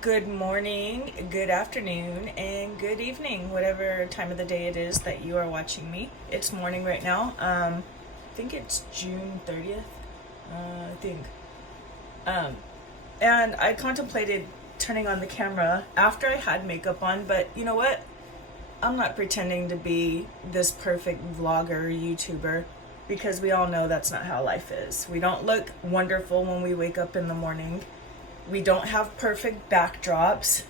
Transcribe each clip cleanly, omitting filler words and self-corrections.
Good morning, good afternoon, and good evening, whatever time of the day it is that you are watching me. It's morning right now. I think it's June 30th. I think. Um, and I contemplated turning on the camera after I had makeup on, but you know what? I'm not pretending to be this perfect vlogger, YouTuber, because we all know that's not how life is. We don't look wonderful when we wake up in the morning. We don't have perfect backdrops.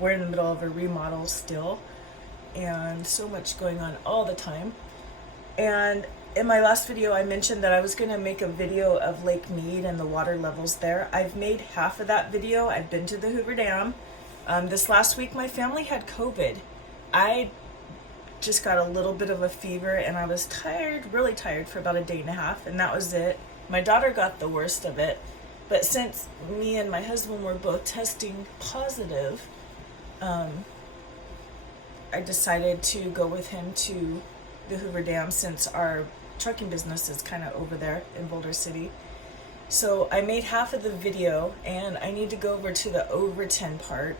We're in the middle of a remodel still, and so much going on all the time. And in my last video, I mentioned that I was going to make a video of Lake Mead and the water levels there. I've made half of that video. I've been to the Hoover Dam. This last week, my family had COVID. I just got a little bit of a fever, and I was tired, really tired, for about a day and a half, and that was it. My daughter got the worst of it. But since me and my husband were both testing positive, I decided to go with him to the Hoover Dam since our trucking business is kind of over there in Boulder City. So I made half of the video, and I need to go over to the Overton part,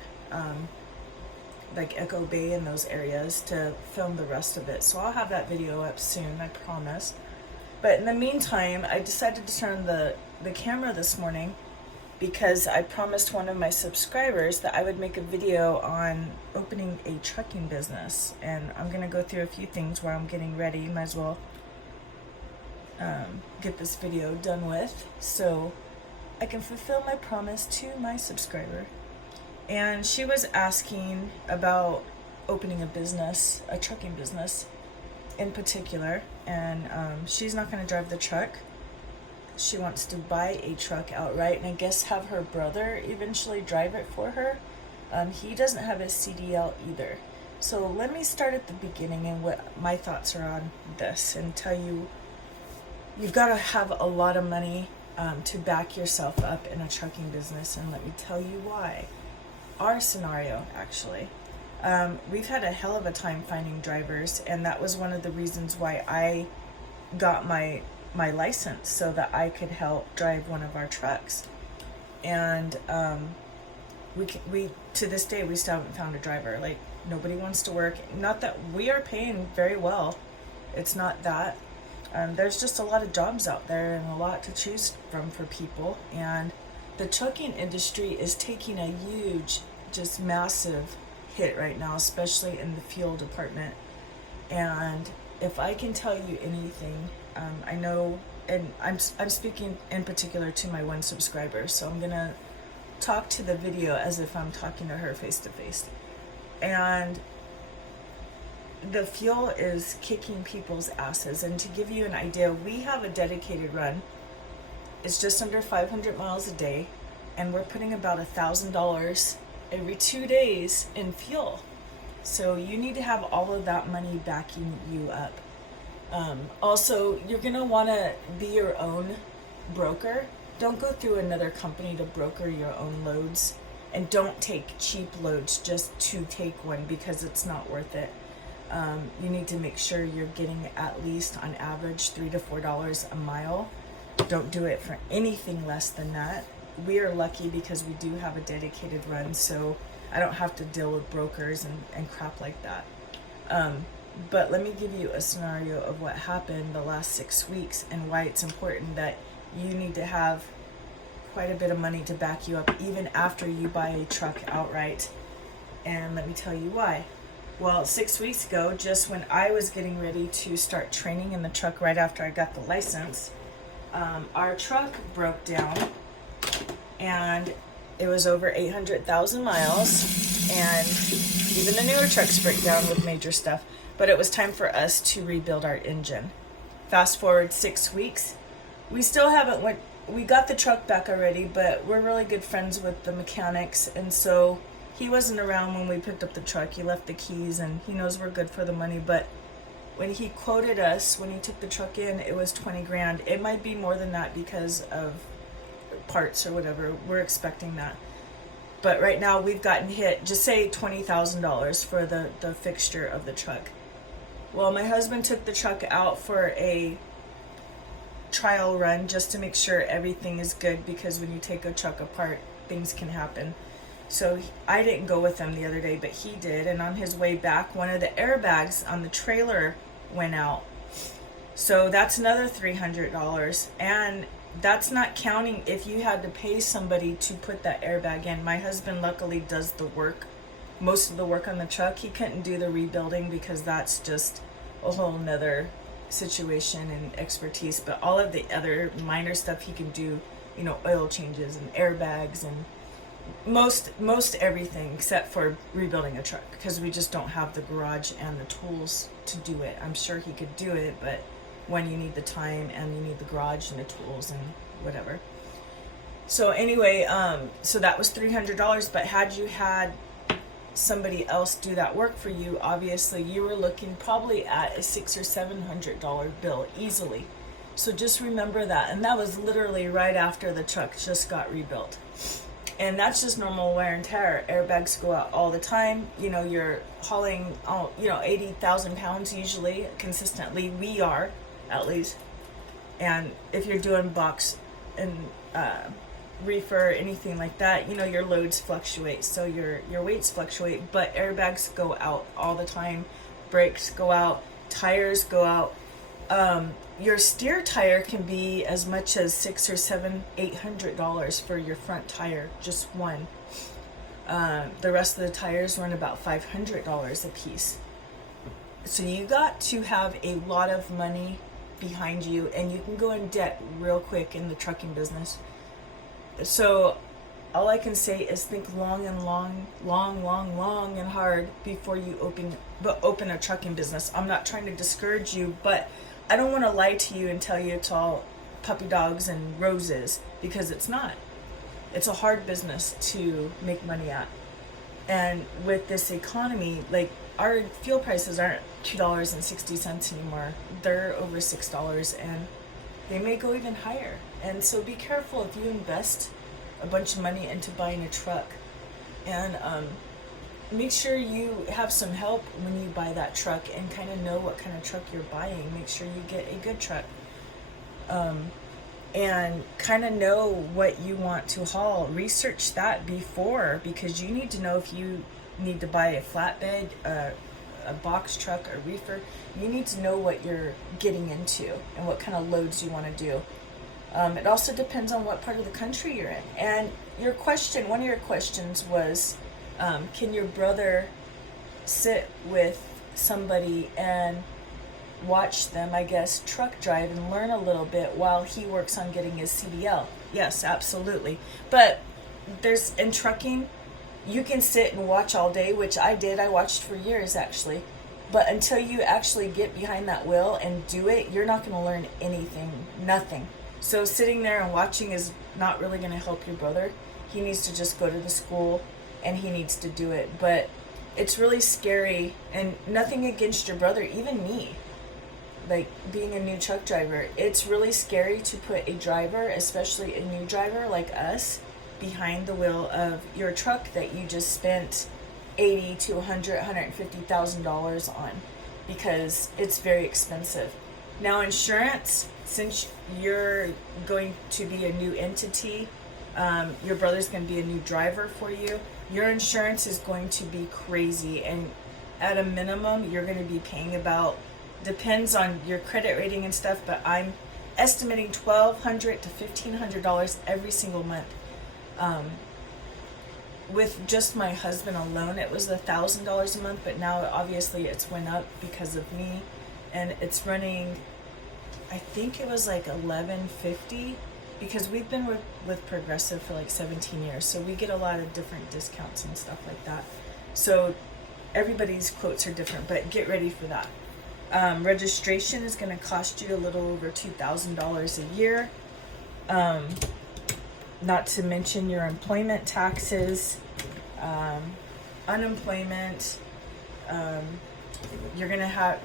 like Echo Bay and those areas, to film the rest of it. So I'll have that video up soon, I promise. But in the meantime, I decided to turn the camera this morning because I promised one of my subscribers that I would make a video on opening a trucking business. And I'm going to go through a few things while I'm getting ready. Might as well get this video done with so I can fulfill my promise to my subscriber. And she was asking about opening a business, a trucking business in particular, and she's not going to drive the truck. She wants to buy a truck outright, and I guess have her brother eventually drive it for her. He doesn't have his CDL either. So let me start at the beginning and what my thoughts are on this, and tell you, you've got to have a lot of money to back yourself up in a trucking business, and let me tell you why. Our scenario, actually. We've had a hell of a time finding drivers, and that was one of the reasons why I got my license, so that I could help drive one of our trucks. And we to this day, we still haven't found a driver. Like, nobody wants to work. Not that we are paying very well. It's not that. There's just a lot of jobs out there and a lot to choose from for people. And the trucking industry is taking a huge, just massive hit right now, especially in the fuel department. And if I can tell you anything, I know, and I'm speaking in particular to my one subscriber, so I'm gonna talk to the video as if I'm talking to her face to face. And the fuel is kicking people's asses. And to give you an idea, we have a dedicated run. It's just under 500 miles a day, and we're putting about $1,000 every 2 days in fuel. So you need to have all of that money backing you up. Also, you're going to want to be your own broker. Don't go through another company to broker your own loads, and don't take cheap loads just to take one, because it's not worth it. You need to make sure you're getting at least on average $3 to $4 a mile. Don't do it for anything less than that. We are lucky because we do have a dedicated run, so I don't have to deal with brokers and crap like that. But let me give you a scenario of what happened the last 6 weeks and why it's important that you need to have quite a bit of money to back you up even after you buy a truck outright. And let me tell you why. Well, 6 weeks ago, just when I was getting ready to start training in the truck right after I got the license, our truck broke down, and it was over 800,000 miles, and even the newer trucks break down with major stuff, but it was time for us to rebuild our engine. Fast forward 6 weeks, we still haven't we got the truck back already, but we're really good friends with the mechanics, and so he wasn't around when we picked up the truck. He left the keys, and he knows we're good for the money, but when he quoted us, when he took the truck in, it was 20 grand. It might be more than that because of parts or whatever. We're expecting that. But right now we've gotten hit, just say $20,000 for the fixture of the truck. Well, my husband took the truck out for a trial run just to make sure everything is good, because when you take a truck apart, things can happen. So I didn't go with him the other day, but he did. And on his way back, one of the airbags on the trailer went out. So that's another $300. And that's not counting if you had to pay somebody to put that airbag in. My husband luckily does the work, most of the work on the truck. He couldn't do the rebuilding because that's just a whole nother situation and expertise. But all of the other minor stuff he can do, you know, oil changes and airbags and most everything except for rebuilding a truck, because we just don't have the garage and the tools to do it. I'm sure he could do it, but when you need the time and you need the garage and the tools and whatever. So anyway, so that was $300. But had you had somebody else do that work for you, obviously you were looking probably at a $600 or $700 bill easily. So just remember that. And that was literally right after the truck just got rebuilt. And that's just normal wear and tear. Airbags go out all the time. You know, you're hauling, 80,000 pounds usually, consistently. We are, at least. And if you're doing box and reefer, anything like that, you know, your loads fluctuate. So your weights fluctuate. But airbags go out all the time. Brakes go out. Tires go out. Your steer tire can be as much as $600 or $800 for your front tire, just one. The rest of the tires run about $500 a piece. So you got to have a lot of money behind you, and you can go in debt real quick in the trucking business. So all I can say is think long and hard before you open a trucking business. I'm not trying to discourage you, but I don't want to lie to you and tell you it's all puppy dogs and roses, because it's not. It's a hard business to make money at. And with this economy, like, our fuel prices aren't $2.60 anymore. They're over $6, and they may go even higher. And so be careful if you invest a bunch of money into buying a truck. And make sure you have some help when you buy that truck and kind of know what kind of truck you're buying. Make sure you get a good truck. And kind of know what you want to haul. Research that before, because you need to know if you need to buy a flatbed, a box truck, a reefer. You need to know what you're getting into and what kind of loads you want to do. It also depends on what part of the country you're in. And one of your questions was, can your brother sit with somebody and watch them, I guess, truck drive and learn a little bit while he works on getting his CDL? Yes, absolutely. But in trucking, you can sit and watch all day, which I did. I watched for years, actually. But until you actually get behind that wheel and do it, you're not going to learn anything, nothing. So sitting there and watching is not really going to help your brother. He needs to just go to the school and he needs to do it. But it's really scary, and nothing against your brother, even me. Like, being a new truck driver, it's really scary to put a driver, especially a new driver like us, behind the wheel of your truck that you just spent $80,000 to $100,000, $150,000 on, because it's very expensive. Now, insurance, since you're going to be a new entity, your brother's going to be a new driver for you, your insurance is going to be crazy, and at a minimum, you're going to be paying about, depends on your credit rating and stuff, but I'm estimating $1,200 to $1,500 every single month. With just my husband alone, it was $1,000 a month, but now obviously it's went up because of me, and it's running, I think it was like $1,150, because we've been with Progressive for like 17 years, so we get a lot of different discounts and stuff like that. So everybody's quotes are different, but get ready for that. Registration is going to cost you a little over $2,000 a year. Not to mention your employment taxes, unemployment. You're going to have,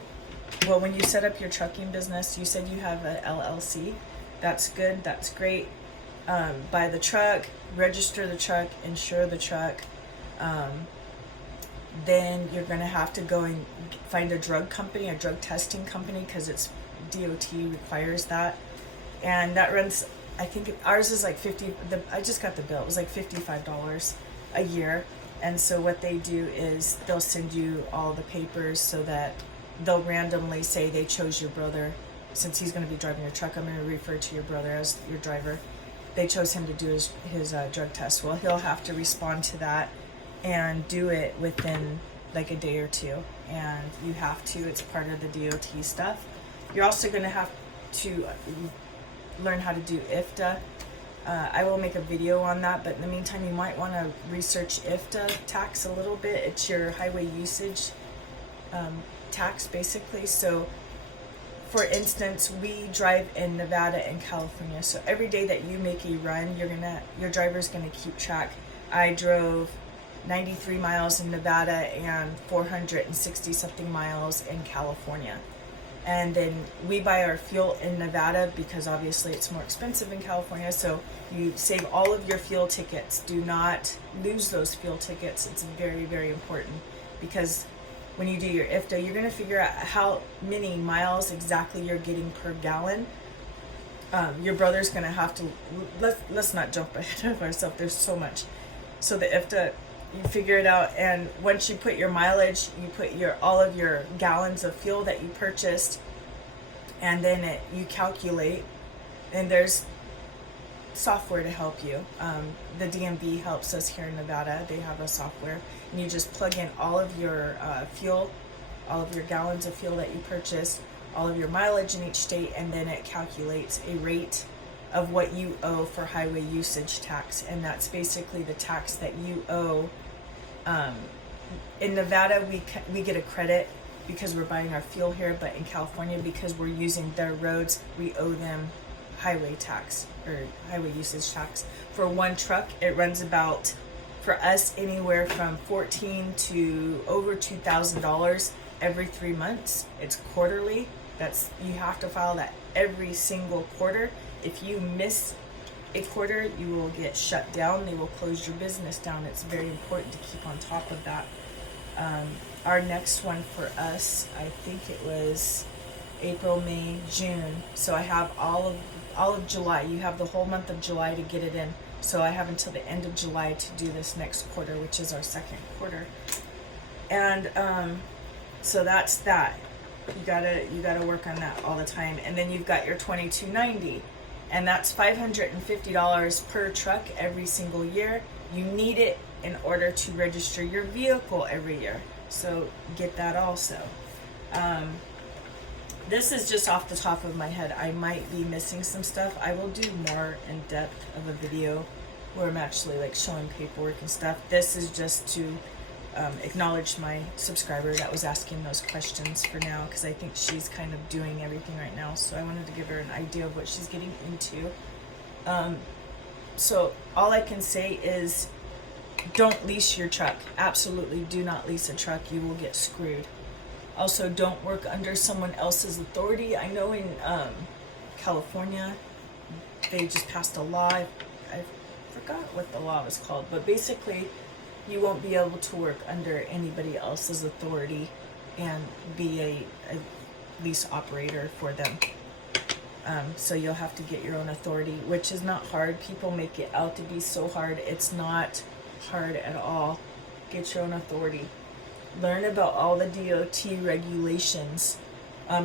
well, when you set up your trucking business, you said you have an LLC. That's good. That's great. Buy the truck, register the truck, insure the truck. Then you're going to have to go and find a drug company, a drug testing company, because it's DOT requires that. And that runs, I think ours is like I just got the bill. It was like $55. a year. And so what they do is they'll send you all the papers so that they'll randomly say they chose your brother. Since he's going to be driving your truck, I'm going to refer to your brother as your driver. They chose him to do his drug test. Well, he'll have to respond to that and do it within like a day or two. And you have to, it's part of the DOT stuff. You're also going to have to learn how to do Ifta. I will make a video on that, but in the meantime, you might want to research Ifta Tax a little bit. It's your highway usage tax, basically. So, for instance, we drive in Nevada and California. So every day that you make a run, your driver's gonna keep track. I drove 93 miles in Nevada and 460 something miles in California. And then we buy our fuel in Nevada because obviously it's more expensive in California. So you save all of your fuel tickets. Do not lose those fuel tickets. It's very, very important because when you do your Ifta, you're going to figure out how many miles exactly you're getting per gallon. Your brother's going to have to, let's not jump ahead of ourselves. There's so much. So the Ifta, you figure it out, and once you put your mileage, you put all of your gallons of fuel that you purchased, and then you calculate, and there's software to help you. The DMV helps us here in Nevada. They have a software, and you just plug in all of your fuel, all of your gallons of fuel that you purchased, all of your mileage in each state, and then it calculates a rate of what you owe for highway usage tax, and that's basically the tax that you owe. In Nevada, we get a credit because we're buying our fuel here, but in California, because we're using their roads, we owe them highway tax or highway usage tax. For one truck, it runs about, for us, anywhere from $14 to over $2,000 every 3 months. It's quarterly. You have to file that every single quarter. If you miss a quarter, you will get shut down. They will close your business down. It's very important to keep on top of that. Our next one for us, I think it was April, May, June. So I have all of July. You have the whole month of July to get it in. So I have until the end of July to do this next quarter, which is our second quarter. And so that's that. You gotta work on that all the time. And then you've got your 2290. And that's $550 per truck every single year. You need it in order to register your vehicle every year. So get that also. This is just off the top of my head. I might be missing some stuff. I will do more in depth of a video where I'm actually like showing paperwork and stuff. This is just to acknowledge my subscriber that was asking those questions for now, because I think she's kind of doing everything right now, so I wanted to give her an idea of what she's getting into. So all I can say is don't lease your truck. Absolutely do not lease a truck. You will get screwed. Also, don't work under someone else's authority. I know in California they just passed a law. I forgot what the law was called, but basically you won't be able to work under anybody else's authority and be a lease operator for them. So you'll have to get your own authority, which is not hard. People make it out to be so hard. It's not hard at all. Get your own authority. Learn about all the DOT regulations.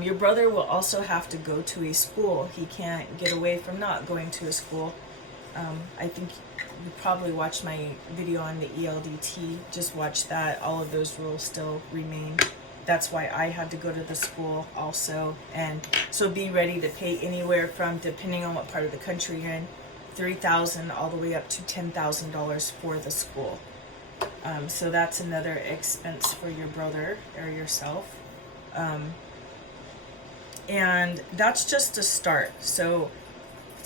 Your brother will also have to go to a school. He can't get away from not going to a school. I think you probably watched my video on the ELDT. Just watch that. All of those rules still remain. That's why I had to go to the school also. And so be ready to pay anywhere from, depending on what part of the country you're in, $3,000 all the way up to $10,000 for the school. So that's another expense for your brother or yourself. And that's just a start. So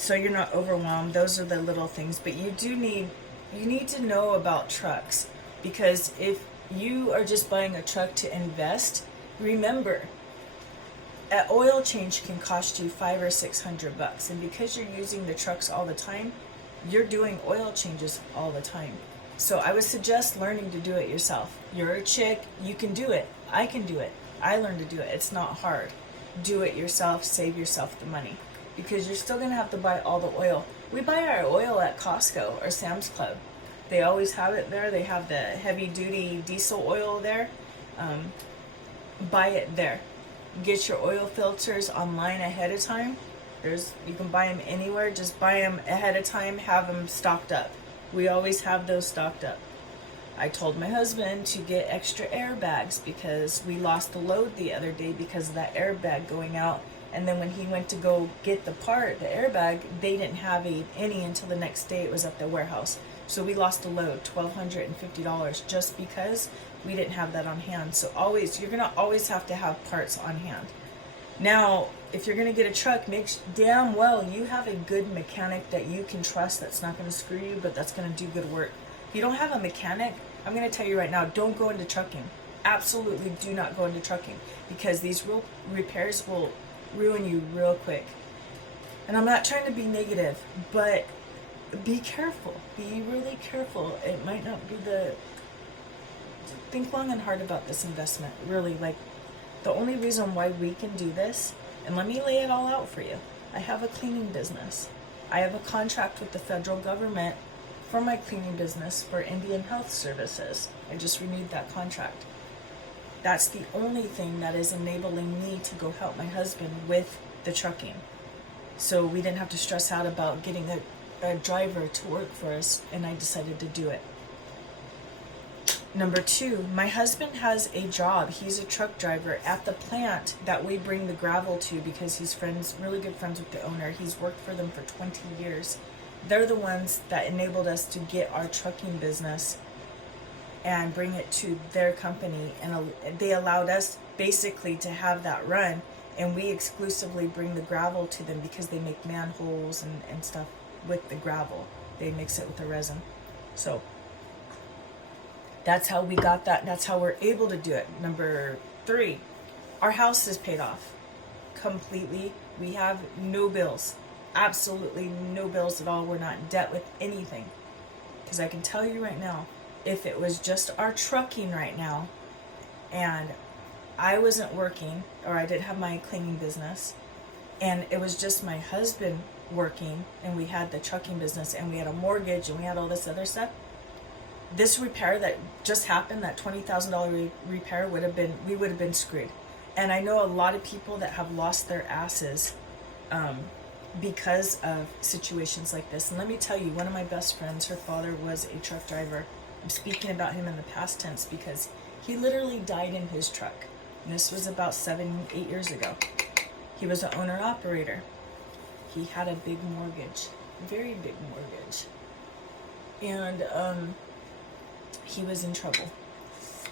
you're not overwhelmed. Those are the little things, but you need to know about trucks, because if you are just buying a truck to invest, remember, an oil change can cost you $500 or $600, and because you're using the trucks all the time, you're doing oil changes all the time. So I would suggest learning to do it yourself. You're a chick, you can do it. I can do it. I learned to do it. It's not hard. Do it yourself. Save yourself the money, because you're still going to have to buy all the oil. We buy our oil at Costco or Sam's Club. They always have it there. They have the heavy duty diesel oil there. Buy it there. Get your oil filters online ahead of time. You can buy them anywhere. Just buy them ahead of time. Have them stocked up. We always have those stocked up. I told my husband to get extra airbags because we lost the load the other day because of that airbag going out. And then when he went to go get the airbag, they didn't have any until the next day. It was at the warehouse. So we lost the load, $1,250, just because we didn't have that on hand. So you're gonna always have to have parts on hand. Now, if you're gonna get a truck, make damn well you have a good mechanic that you can trust, that's not gonna screw you, but that's gonna do good work. If you don't have a mechanic, I'm gonna tell you right now, don't go into trucking. Absolutely do not go into trucking, because these real repairs will ruin you real quick. And I'm not trying to be negative, but be careful. Be really careful. It might not be think long and hard about this investment. Really, like, the only reason why we can do this, and let me lay it all out for you. I have a cleaning business. I have a contract with the federal government for my cleaning business for Indian Health Services. I just renewed that contract. That's the only thing that is enabling me to go help my husband with the trucking. So we didn't have to stress out about getting a driver to work for us, and I decided to do it. Number two, my husband has a job. He's a truck driver at the plant that we bring the gravel to because he's really good friends with the owner. He's worked for them for 20 years. They're the ones that enabled us to get our trucking business and bring it to their company. And they allowed us basically to have that run. And we exclusively bring the gravel to them because they make manholes and stuff with the gravel. They mix it with the resin. So that's how we got that. And that's how we're able to do it. Number three, our house is paid off completely. We have no bills. Absolutely no bills at all. We're not in debt with anything. Because I can tell you right now, if it was just our trucking right now, and I wasn't working, or I didn't have my cleaning business, and it was just my husband working, and we had the trucking business, and we had a mortgage, and we had all this other stuff, this repair that just happened, that $20,000 repair, we would have been screwed. And I know a lot of people that have lost their asses because of situations like this. And let me tell you, one of my best friends, her father was a truck driver. I'm speaking about him in the past tense because he literally died in his truck. And this was about 7-8 years ago. He was an owner-operator. He had a big mortgage, very big mortgage. And he was in trouble.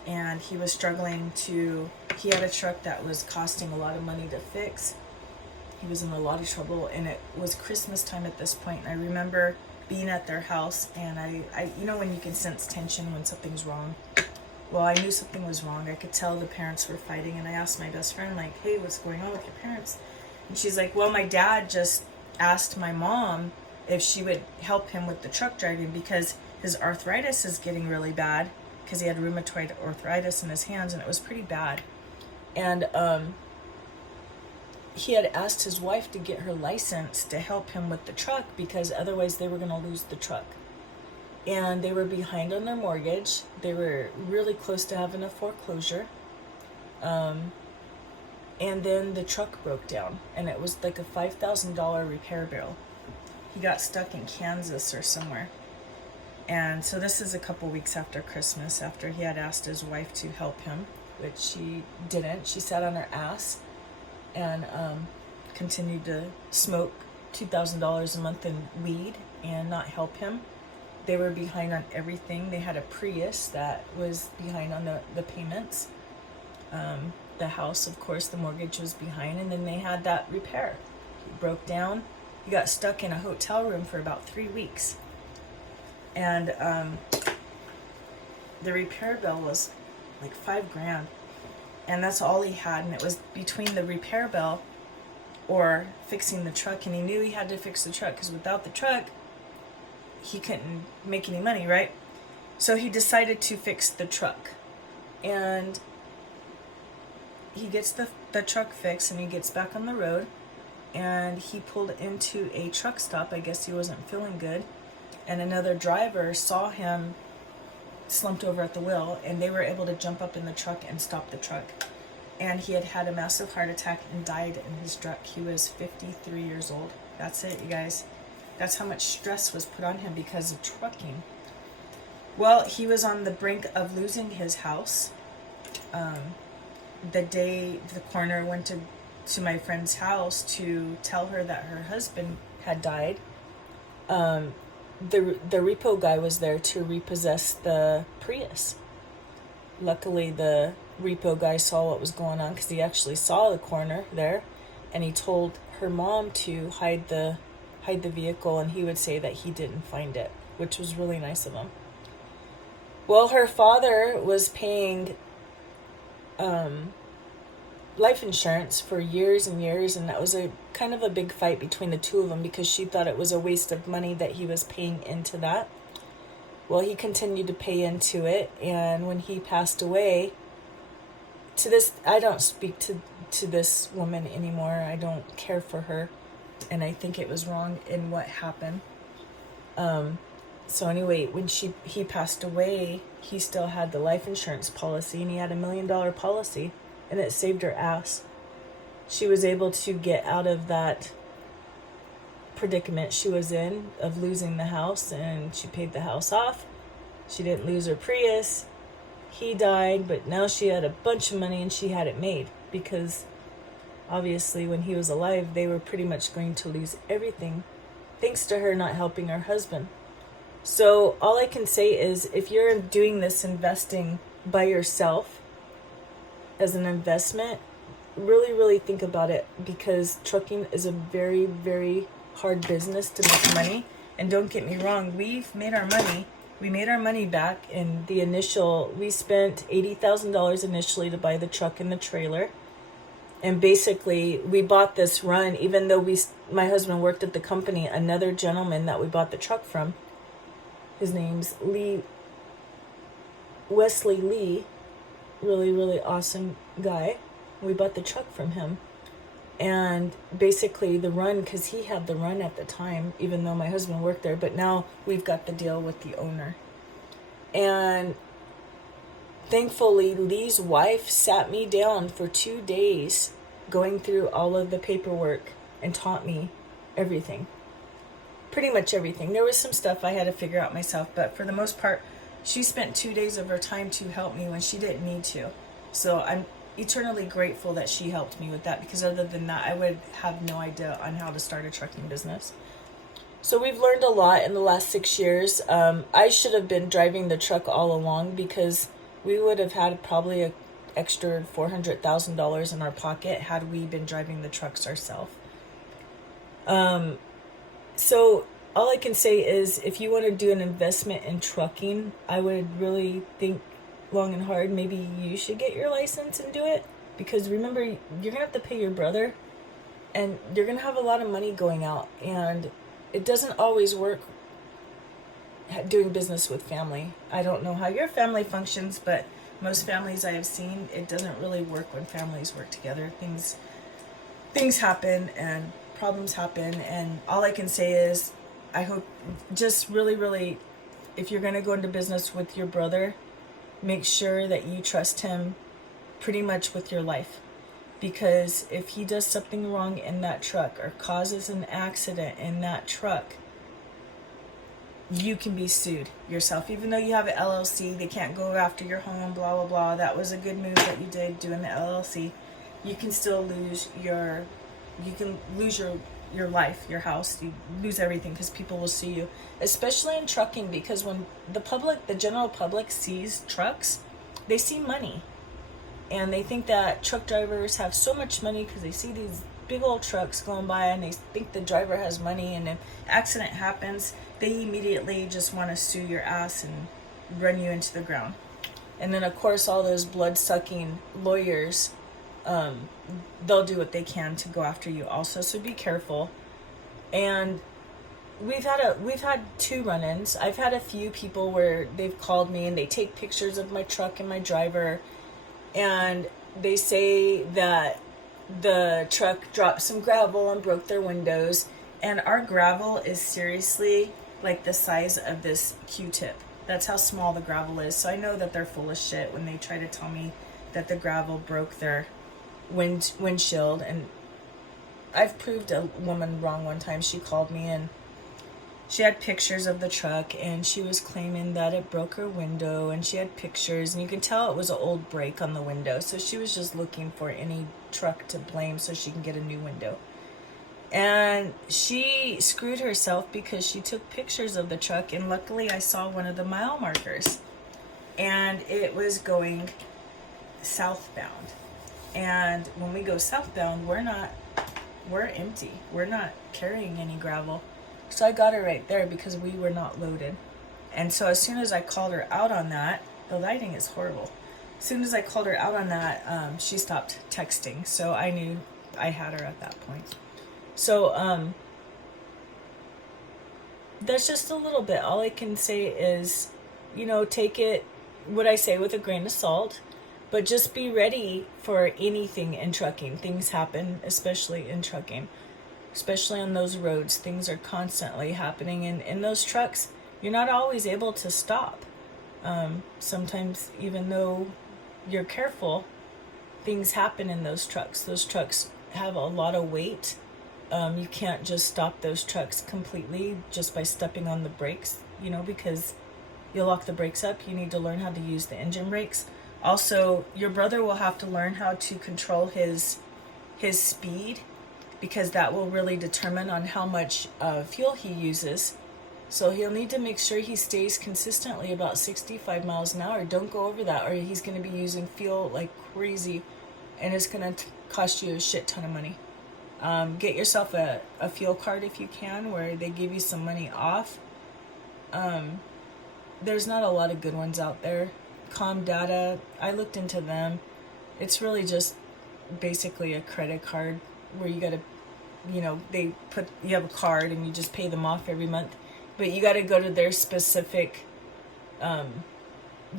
And he was struggling he had a truck that was costing a lot of money to fix. He was in a lot of trouble, and it was Christmas time at this point. And I remember being at their house, and I you know when you can sense tension when something's wrong? Well, I knew something was wrong. I could tell the parents were fighting, and I asked my best friend, like, hey, what's going on with your parents? And she's like, well, my dad just asked my mom if she would help him with the truck driving because his arthritis is getting really bad because he had rheumatoid arthritis in his hands, and it was pretty bad. And he had asked his wife to get her license to help him with the truck because otherwise they were going to lose the truck. And they were behind on their mortgage. They were really close to having a foreclosure. And then the truck broke down, and it was like a $5,000 repair bill. He got stuck in Kansas or somewhere. And so this is a couple weeks after Christmas, after he had asked his wife to help him, which she didn't. She sat on her ass and continued to smoke $2,000 a month in weed and not help him. They were behind on everything. They had a Prius that was behind on the payments. The house, of course, the mortgage was behind, and then they had that repair. He broke down. He got stuck in a hotel room for about 3 weeks. And the repair bill was like $5,000. And that's all he had. And it was between the repair bill or fixing the truck. And he knew he had to fix the truck because without the truck, he couldn't make any money, right? So he decided to fix the truck. And he gets the truck fixed, and he gets back on the road. And he pulled into a truck stop. I guess he wasn't feeling good. and another driver saw him slumped over at the wheel, and they were able to jump up in the truck and stop the truck. And he had had a massive heart attack and died in his truck. He was 53 years old. That's it, you guys. That's how much stress was put on him because of trucking. Well, he was on the brink of losing his house. The day the coroner went to my friend's house to tell her that her husband had died, the repo guy was there to repossess the Prius. Luckily, the repo guy saw what was going on because he actually saw the coroner there, and he told her mom to hide the vehicle, and he would say that he didn't find it, which was really nice of him. Well, her father was paying life insurance for years and years, and that was a kind of a big fight between the two of them because she thought it was a waste of money that he was paying into that. Well, he continued to pay into it, and when he passed away, I don't speak to this woman anymore. I don't care for her, and I think it was wrong in what happened. So anyway, when he passed away, he still had the life insurance policy, and he had $1 million policy, and it saved her ass. She was able to get out of that predicament she was in of losing the house, and she paid the house off. She didn't lose her Prius. He died, but now she had a bunch of money and she had it made because obviously when he was alive, they were pretty much going to lose everything thanks to her not helping her husband. So all I can say is if you're doing this investing by yourself as an investment, really, really think about it because trucking is a very, very hard business to make money. And don't get me wrong, we've made our money. We made our money back in the initial, we spent $80,000 initially to buy the truck and the trailer. And basically we bought this run, even though my husband worked at the company, another gentleman that we bought the truck from, his name's Wesley Lee, really, really awesome guy. We bought the truck from him. And basically the run, because he had the run at the time, even though my husband worked there, but now we've got the deal with the owner. And thankfully, Lee's wife sat me down for 2 days going through all of the paperwork and taught me everything. Pretty much everything. There was some stuff I had to figure out myself, but for the most part, she spent 2 days of her time to help me when she didn't need to. So I'm eternally grateful that she helped me with that, because other than that, I would have no idea on how to start a trucking business. So we've learned a lot in the last 6 years. I should have been driving the truck all along because we would have had probably an extra $400,000 in our pocket had we been driving the trucks ourselves. So all I can say is if you want to do an investment in trucking, I would really think long and hard. Maybe you should get your license and do it, because remember, you're gonna have to pay your brother and you're gonna have a lot of money going out, and it doesn't always work doing business with family. I don't know how your family functions, but most families I have seen, it doesn't really work when families work together. Things happen and problems happen, and all I can say is I hope just really, really, if you're gonna go into business with your brother, make sure that you trust him pretty much with your life, because if he does something wrong in that truck or causes an accident in that truck, you can be sued yourself. Even though you have an LLC, they can't go after your home, blah, blah, blah. That was a good move that you did doing the LLC. You can still lose your life, your house, you lose everything because people will sue you, especially in trucking, because when the general public sees trucks, they see money, and they think that truck drivers have so much money because they see these big old trucks going by and they think the driver has money, and if an accident happens, they immediately just want to sue your ass and run you into the ground. And then of course all those blood-sucking lawyers, they'll do what they can to go after you also, so be careful. And we've had 2 run-ins. I've had a few people where they've called me and they take pictures of my truck and my driver, and they say that the truck dropped some gravel and broke their windows, and our gravel is seriously like the size of this Q-tip. That's how small the gravel is. So I know that they're full of shit when they try to tell me that the gravel broke their windshield. And I've proved a woman wrong one time. She called me and she had pictures of the truck and she was claiming that it broke her window, and she had pictures and you could tell it was an old break on the window. So she was just looking for any truck to blame so she can get a new window. And she screwed herself because she took pictures of the truck, and luckily I saw one of the mile markers and it was going southbound. And when we go southbound, we're empty. We're not carrying any gravel. So I got her right there because we were not loaded. And so as soon as I called her out on that, the lighting is horrible. As soon as I called her out on that, she stopped texting. So I knew I had her at that point. So that's just a little bit. All I can say is, take it, what I say, with a grain of salt. But just be ready for anything in trucking. Things happen, especially in trucking. Especially on those roads, things are constantly happening, and in those trucks you're not always able to stop. Sometimes, even though you're careful, things happen in those trucks. Those trucks have a lot of weight. You can't just stop those trucks completely just by stepping on the brakes, because you'll lock the brakes up. You need to learn how to use the engine brakes. Also, your brother will have to learn how to control his speed, because that will really determine on how much fuel he uses. So he'll need to make sure he stays consistently about 65 miles an hour. Don't go over that, or he's going to be using fuel like crazy, and it's going to cost you a shit ton of money. Get yourself a fuel card if you can, where they give you some money off. There's not a lot of good ones out there. Data, I looked into them. It's really just basically a credit card where you gotta, you have a card and you just pay them off every month, but you gotta go to their specific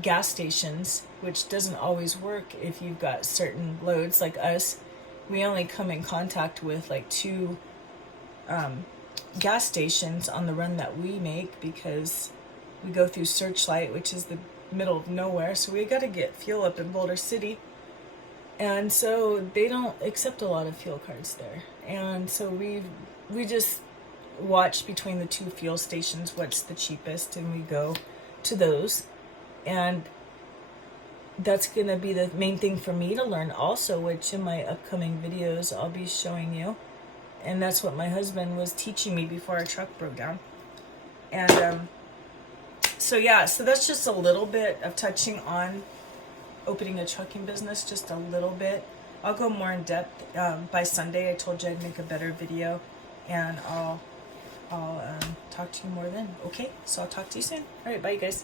gas stations, which doesn't always work if you've got certain loads. Like us, we only come in contact with like 2 gas stations on the run that we make, because we go through Searchlight, which is the middle of nowhere, so we gotta get fuel up in Boulder City. And so they don't accept a lot of fuel cards there. And so we just watch between the 2 fuel stations what's the cheapest, and we go to those. And that's going to be the main thing for me to learn also, which in my upcoming videos I'll be showing you. And that's what my husband was teaching me before our truck broke down. And so that's just a little bit of touching on opening a trucking business, just a little bit. I'll go more in depth by Sunday. I told you I'd make a better video, and I'll talk to you more then. Okay, so I'll talk to you soon. All right, bye, you guys.